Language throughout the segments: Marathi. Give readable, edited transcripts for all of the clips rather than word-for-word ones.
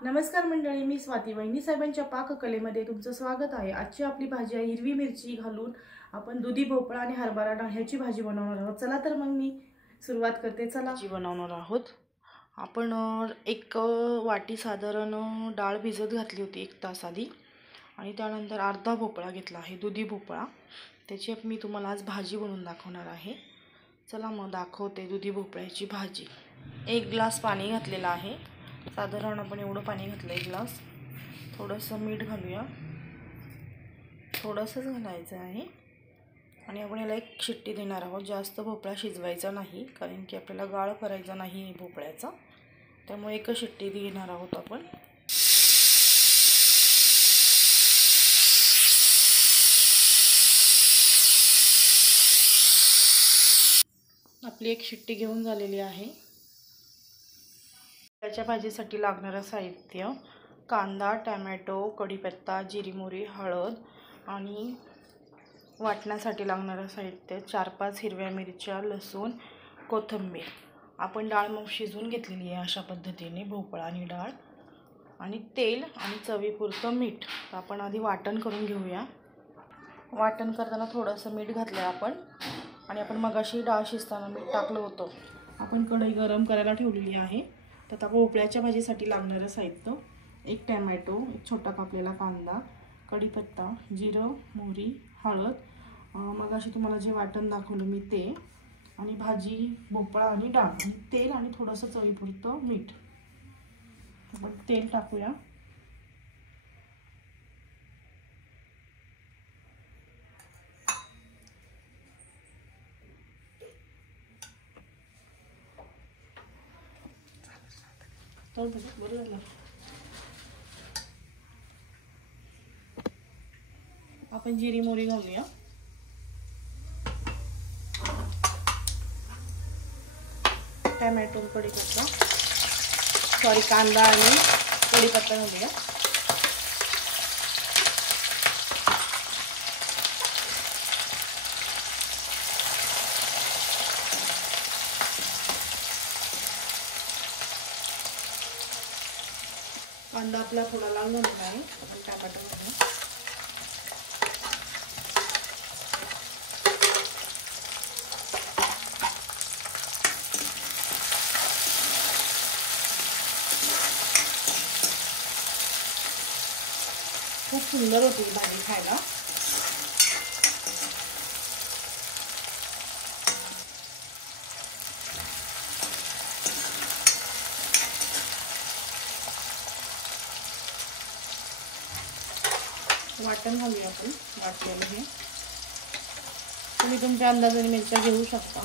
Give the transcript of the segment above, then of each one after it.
नमस्कार मंडळी, मी स्वाती वहिनी साहेबांच्या पाककलेमध्ये तुमचं स्वागत आहे। आजची आपली भाजी आहे हिरवी मिरची घालून आपण दुधी भोपळा आणि हरभरा डाळ ह्याची भाजी बनवणार आहोत। चला तर मग मी सुरुवात करते। चला भाजी बनवणार आहोत आपण। एक वाटी साधारण डाळ भिजत घातली होती 1 तास आधी आणि त्यानंतर अर्धा भोपळा घेतला आहे, दुधी भोपळा। त्याची मी तुम्हाला आज भाजी बनवून दाखवणार आहे। चला मग दाखवते दुधी भोपळ्याची भाजी। 1 ग्लास पाणी घातलेलं आहे, साधारण आपण एवढं पाणी घातलं 1 ग्लास। थोडंसं मीठ घालूया, थोडंसंच घालायचं आहे आणि आपण याला 1 शिट्टी देणार आहोत। जास्त भोपळा शिजवायचा नाही, कारण की आपल्याला गाळ करायचा नाही भोपळ्याचा, त्यामुळे 1 शिट्टी देणार आहोत आपण। आपली 1 शिट्टी घेऊन झालेली आहे। त्याच्या भाजीसाठी लागणारं साहित्य: कांदा, टोमॅटो, कढीपत्ता, जिरी मोहरी, हळद आणि वाटण्यासाठी लागणारं साहित्य 4-5 हिरव्या मिरच्या, लसूण, कोथिंबीर। आपण डाळ मग शिजवून घेतलेली आहे अशा पद्धतीने, भोपळा आणि डाळ, आणि तेल आणि चवीपुरतं मीठ। तर आपण आधी वाटण करून घेऊया। वाटण करताना थोडंसं मीठ घातलं आपण, आणि आपण मगाशी डाळ शिजताना मीठ टाकलं होतं। आपण कढई गरम करायला ठेवलेली आहे। तर आता भोपळ्याच्या भाजीसाठी लागणारं साहित्य: 1 टोमॅटो, 1 छोटा कापलेला कांदा, कढीपत्ता, जिरं, मोहरी, हळद, मगाशी तुम्हाला जे वाटण दाखवलं मी ते, आणि भाजी भोपळा आणि डाळ, आणि तेल आणि थोडंसं चवीपुरतं मीठ। आपण तेल टाकूया। बरं झालं। आपण जिरी मोहरी घालूया। टोमॅटो, कढीपत्ता, कांदा आणि कढीपत्ता घालूया। कांदा आपला थोडा लाल झालेला आहे, आपण टोमॅटो घालूया। खूप सुंदर होती भाजी खायला। वाटण घालूया आपण वाटलेलं हे। तुम्ही तुमच्या अंदाजाने मिरच्या घेऊ शकता।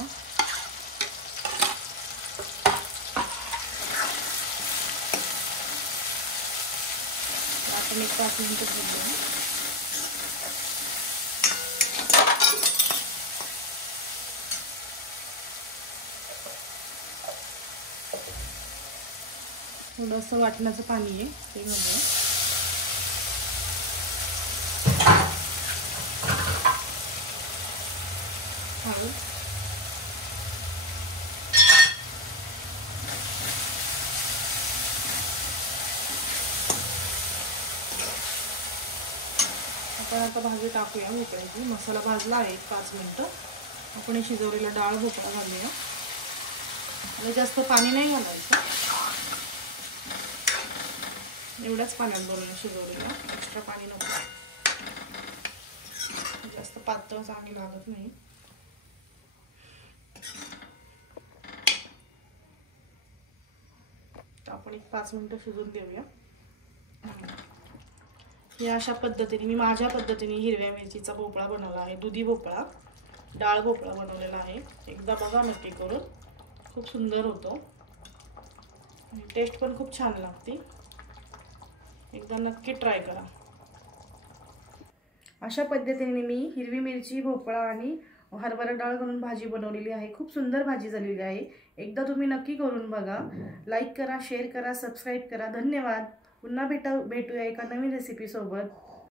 आपण 1-5 मिनिटं ठेवूया। थोडंसं वाटणाचं पाणी आहे ते घालूया। आपण आता भाजी टाकूया भोपळ्याची। मसाला भाजला आहे 5 मिनिटं। आपण हे शिजवलेला डाळ भोपळा घालूया, आणि जास्त पाणी नाही घालायचं, एवढ्याच पाण्यात बनवूया शिजवलेला, एक्स्ट्रा पाणी नको, जास्त पातळ चांगली लागत नाही। तर आपण 1-5 मिनिटं शिजवून देऊया। हे अशा पद्धतीने मी माझ्या पद्धतीने हिरव्या मिरचीचा भोपळा बनवला आहे, दुधी भोपळा डाळ भोपळा बनवलेला आहे। एकदा बघा नक्की करून, खूप सुंदर होतो, टेस्ट पण खूप छान लागते। एकदा नक्की ट्राय करा। अशा पद्धतीने मी हिरवी मिरची, भोपळा आणि हरभरा डाळ घालून भाजी बनवलेली आहे। खूप सुंदर भाजी झालेली आहे। एकदा तुम्ही नक्की करून बघा। लाईक करा, शेअर करा, सबस्क्राईब करा। धन्यवाद। पुन्हा भेटूया एका नवीन रेसिपी सोबत।